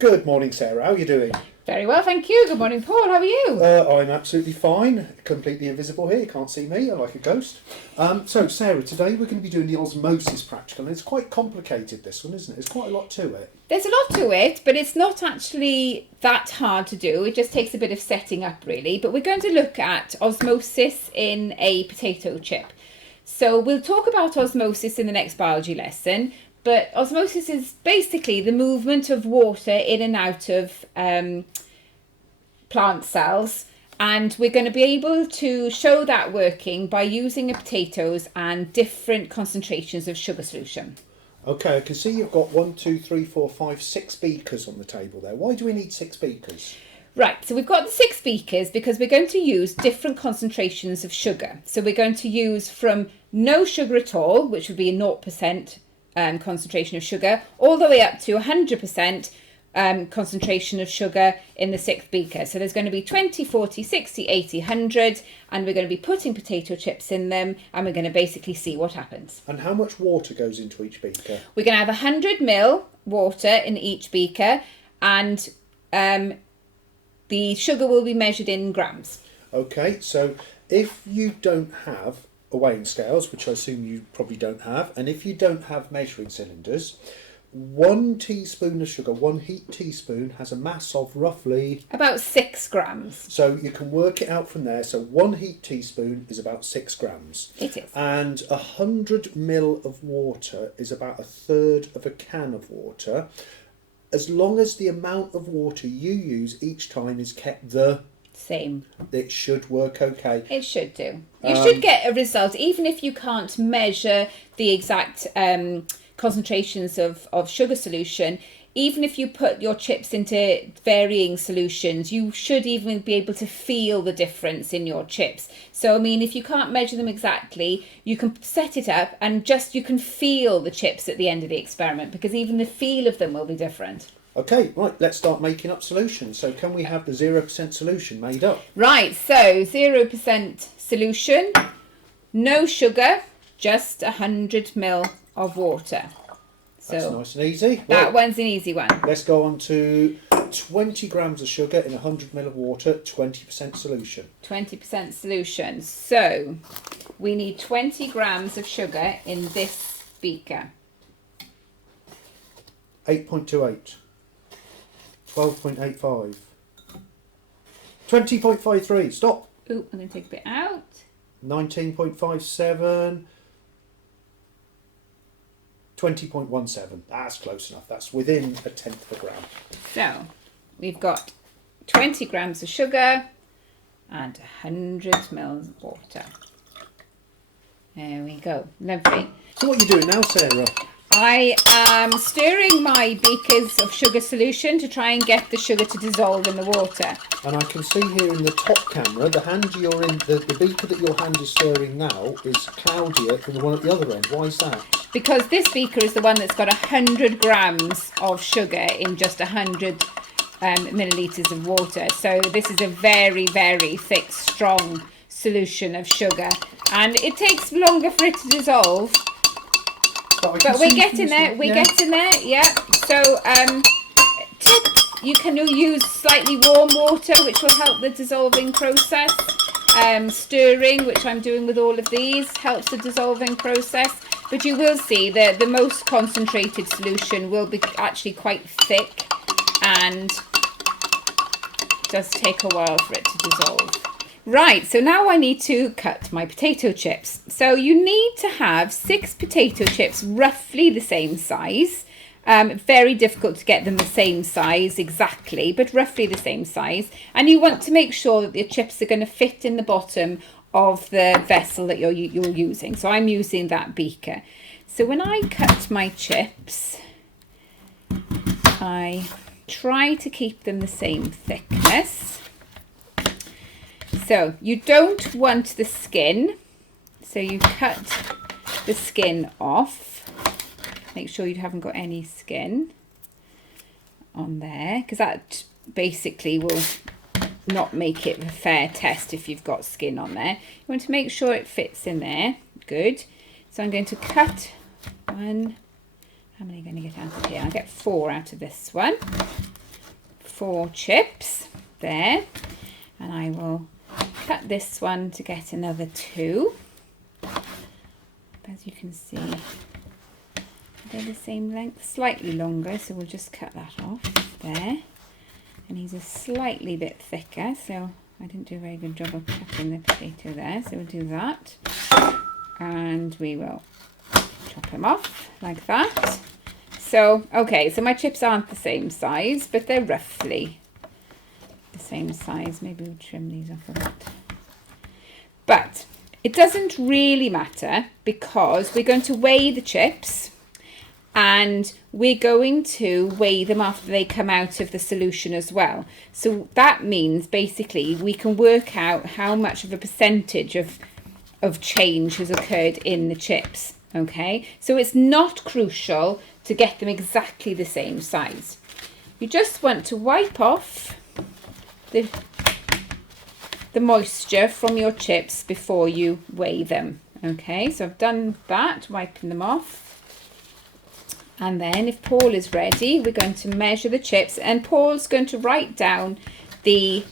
Good morning, Sarah. How are you doing? Very well, thank you. Good morning, Paul. How are you? I'm absolutely fine. Completely invisible here. You can't see me. I'm like a ghost. So, Sarah, today we're going to be doing the osmosis practical, and it's quite complicated, this one, isn't it? There's quite a lot to it. There's a lot to it, but it's not actually that hard to do. It just takes a bit of setting up, really. But we're going to look at osmosis in a potato chip. So we'll talk about osmosis in the next biology lesson. But osmosis is basically the movement of water in and out of plant cells. And we're going to be able to show that working by using the potatoes and different concentrations of sugar solution. Okay, I can see you've got 1, 2, 3, 4, 5, 6 beakers on the table there. Why do we need 6 beakers? Right, so we've got the 6 beakers because we're going to use different concentrations of sugar. So we're going to use from no sugar at all, which would be a 0% concentration of sugar, all the way up to 100% concentration of sugar in the 6th beaker. So there's going to be 20, 40, 60, 80, 100, and we're going to be putting potato chips in them, and we're going to basically see what happens. And how much water goes into each beaker? We're going to have 100 ml water in each beaker, and the sugar will be measured in grams. Okay, so if you don't have weighing scales, which I assume you probably don't have, and if you don't have measuring cylinders, 1 teaspoon of sugar, 1 heat teaspoon, has a mass of roughly about 6 grams. So you can work it out from there. So 1 heat teaspoon is about 6 grams. It is. And 100 ml of water is about a third of a can of water. As long as the amount of water you use each time is kept the same, it should work okay. It should do. You should get a result, even if you can't measure the exact concentrations of sugar solution. Even if you put your chips into varying solutions, you should even be able to feel the difference in your chips. So, I mean, if you can't measure them exactly, you can set it up and just you can feel the chips at the end of the experiment, because even the feel of them will be different. Okay, right, let's start making up solutions. So can we have the 0% solution made up? Right, so 0% solution, no sugar, just 100 ml of water. So that's nice and easy. That one's an easy one. Let's go on to 20 grams of sugar in 100 ml of water, 20% solution. 20% solution. So we need 20 grams of sugar in this beaker. 8.28. 12.85. 20.53. Stop. Ooh, I'm going to take a bit out. 19.57. 20.17. That's close enough. That's within a tenth of a gram. So we've got 20 grams of sugar and 100 ml of water. There we go. Lovely. So what are you doing now, Sarah? I am stirring my beakers of sugar solution to try and get the sugar to dissolve in the water. And I can see here in the top camera, the hand you're in, the beaker that your hand is stirring now is cloudier than the one at the other end. Why is that? Because this beaker is the one that's got 100 grams of sugar in just 100 millilitres of water. So this is a very, very thick, strong solution of sugar. And it takes longer for it to dissolve. But we're getting there, getting there, yeah. So tip, you can use slightly warm water, which will help the dissolving process. Stirring, which I'm doing with all of these, helps the dissolving process. But you will see that the most concentrated solution will be actually quite thick and does take a while for it to dissolve. Right, so now I need to cut my potato chips. So you need to have 6 potato chips roughly the same size. Very difficult to get them the same size exactly, but roughly the same size. And you want to make sure that the chips are going to fit in the bottom of the vessel that you're using. So I'm using that beaker. So when I cut my chips, I try to keep them the same thickness. So you don't want the skin, so you cut the skin off. Make sure you haven't got any skin on there, because that basically will not make it a fair test if you've got skin on there. You want to make sure it fits in there. Good. So I'm going to cut one. How many are going to get out of here? I'll get 4 out of this one. 4 chips there, and I will cut this one to get another 2. As you can see, they're the same length, slightly longer, so we'll just cut that off there. And he's a slightly bit thicker, so I didn't do a very good job of cutting the potato there, so we'll do that. And we will chop him off like that. So, okay, so my chips aren't the same size, but they're roughly the same size. Maybe we'll trim these off a bit. But it doesn't really matter because we're going to weigh the chips and we're going to weigh them after they come out of the solution as well. So that means basically we can work out how much of a percentage of change has occurred in the chips. Okay, so it's not crucial to get them exactly the same size. You just want to wipe off the moisture from your chips before you weigh them. Okay, so I've done that, wiping them off. And then if Paul is ready, we're going to measure the chips, and Paul's going to write down the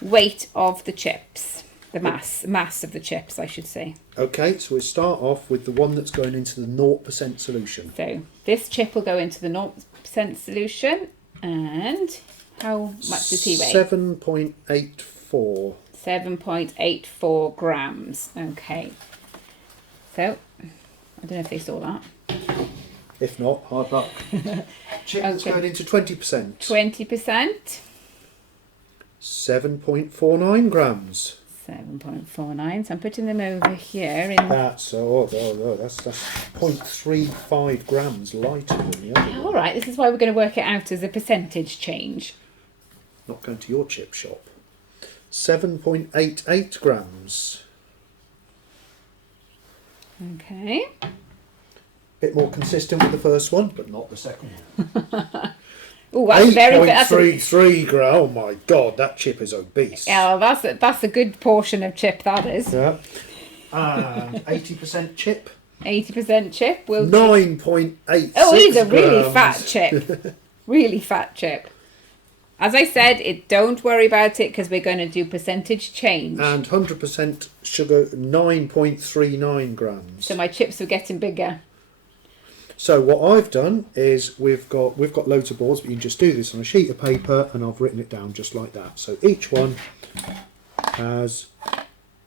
weight of the chips. The mass of the chips, I should say. Okay, so we start off with the one that's going into the 0% solution. So this chip will go into the 0% solution, and how much does he weigh? 7.84. 7.84 grams. Okay. So, I don't know if they saw that. If not, hard luck. Chip that's going into 20%. 20%. 7.49 grams. 7.49. So I'm putting them over here. That's 0.35 grams lighter than the other one. All right, this is why we're going to work it out as a percentage change. Not going to your chip shop. 7.88 grams. Okay. Bit more consistent with the first one, but not the second one. Oh, that's very 8.33 grams. Oh my God, that chip is obese. Yeah, that's a good portion of chip, that is. Yeah. And 80% chip. 80% chip will 9.86. Oh, he's a really grams. fat chip. Really fat chip. As I said, don't worry about it because we're going to do percentage change. And 100% sugar, 9.39 grams. So my chips are getting bigger. So what I've done is we've got loads of boards, but you can just do this on a sheet of paper, and I've written it down just like that. So each one has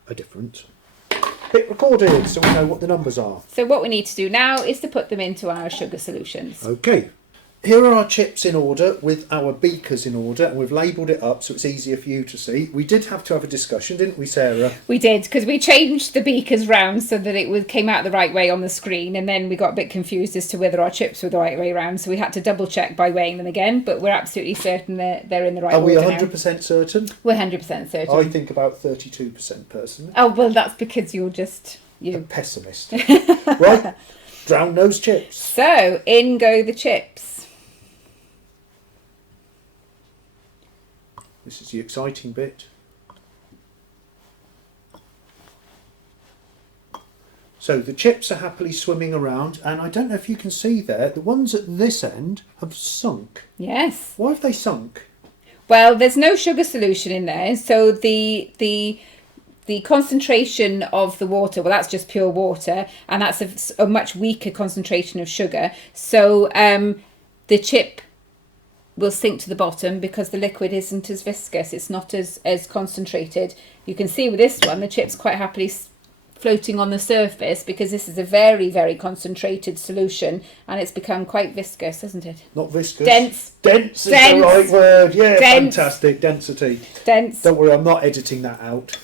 a different bit recorded, so we know what the numbers are. So what we need to do now is to put them into our sugar solutions. Okay. Here are our chips in order with our beakers in order, and we've labelled it up so it's easier for you to see. We did have to have a discussion, didn't we, Sarah? We did, because we changed the beakers round so that it came out the right way on the screen, and then we got a bit confused as to whether our chips were the right way round, so we had to double check by weighing them again, but we're absolutely certain they're in the right order. Are we 100% certain? We're 100% certain. I think about 32% personally. Oh, well, that's because you're just A pessimist. Right, drown those chips. So, in go the chips. This is the exciting bit. So the chips are happily swimming around, and I don't know if you can see there, the ones at this end have sunk. Yes. Why have they sunk? Well, there's no sugar solution in there, so the concentration of the water, well, that's just pure water, and that's a much weaker concentration of sugar. So the chip will sink to the bottom because the liquid isn't as viscous. It's not as concentrated. You can see with this one, the chip's quite happily floating on the surface because this is a very, very concentrated solution, and it's become quite viscous, hasn't it? Not viscous. Dense. Dense is the right word. Yeah, Dense. Fantastic. Density. Dense. Don't worry, I'm not editing that out.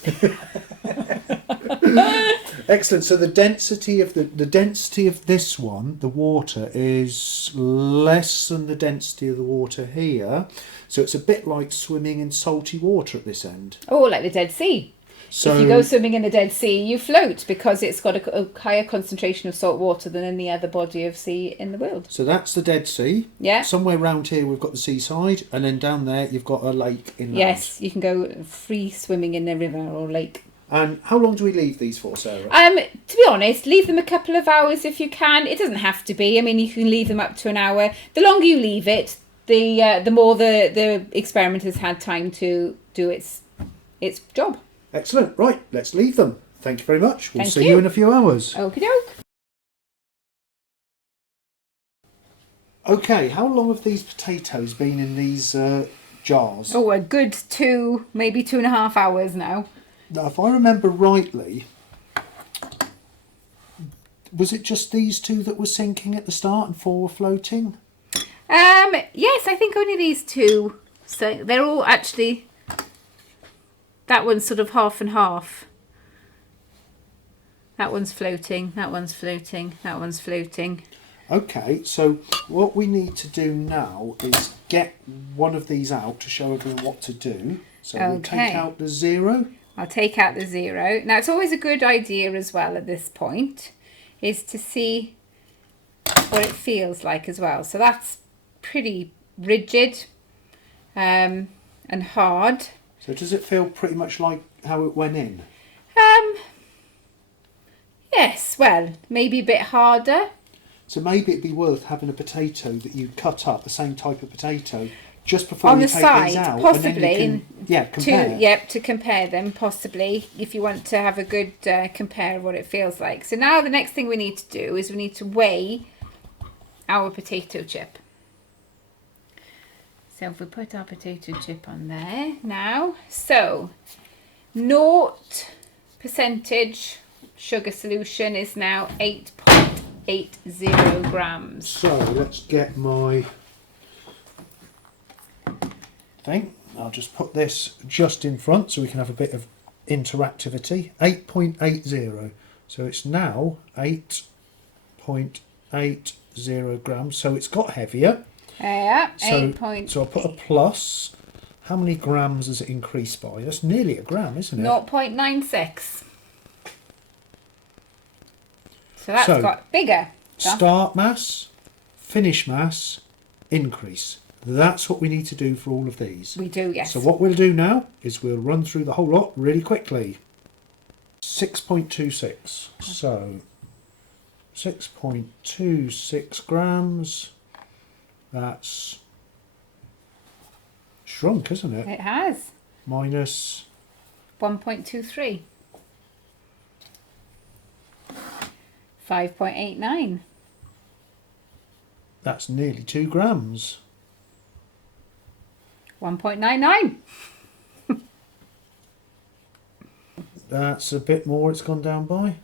Excellent. So the density of the density of this one, the water, is less than the density of the water here. So it's a bit like swimming in salty water at this end. Oh, like the Dead Sea. So if you go swimming in the Dead Sea, you float because it's got a higher concentration of salt water than any other body of sea in the world. So that's the Dead Sea. Yeah. Somewhere around here we've got the seaside, and then down there you've got a lake inland. Yes, you can go free swimming in the river or lake. And how long do we leave these for, Sarah? To be honest, leave them a couple of hours if you can. It doesn't have to be. I mean, you can leave them up to an hour. The longer you leave it, the more the experiment has had time to do its job. Excellent. Right, let's leave them. Thank you very much. We'll Thank see you. you in a few hours. Okie doke. Okay, how long have these potatoes been in these jars? Oh, a good maybe 2.5 hours now. Now, if I remember rightly, was it just these two that were sinking at the start and 4 were floating? Yes, I think only these two. So they're all actually. That one's sort of half and half. That one's floating. That one's floating. That one's floating. Okay, so what we need to do now is get one of these out to show everyone what to do. So we'll take out the 0. I'll take out the 0. Now, it's always a good idea as well at this point is to see what it feels like as well. So that's pretty rigid and hard. So does it feel pretty much like how it went in? Yes, well, maybe a bit harder. So maybe it'd be worth having a potato that you cut up, the same type of potato, just before you take these out. Possibly. And then you can, compare. To compare them, possibly, if you want to have a good compare of what it feels like. So now the next thing we need to do is we need to weigh our potato chip. So if we put our potato chip on there now, so 0% sugar solution is now 8.80 grams. So let's get my thing. I'll just put this just in front so we can have a bit of interactivity. 8.80. So it's now 8.80 grams. So it's got heavier. Yeah, so I'll put a plus. How many grams does it increase by? That's nearly a gram, isn't it? 0.96. So that's got bigger stuff. Start mass, finish mass, increase. That's what we need to do for all of these. We do, yes. So what we'll do now is we'll run through the whole lot really quickly. 6.26. So 6.26 grams. That's shrunk, isn't it? It has. Minus 1.23. 5.89. That's nearly 2 grams. 1.99. That's a bit more it's gone down by.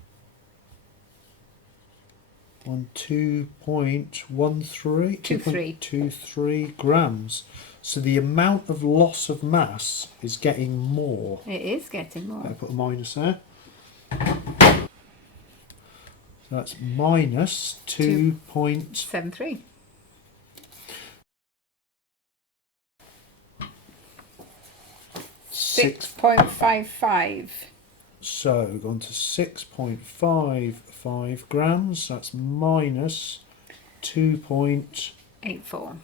2.23 grams. So the amount of loss of mass is getting more. It is getting more. I'll put a minus there. So that's minus 2.73. 6.55. So we've gone to 6.55 grams. That's minus 2.84.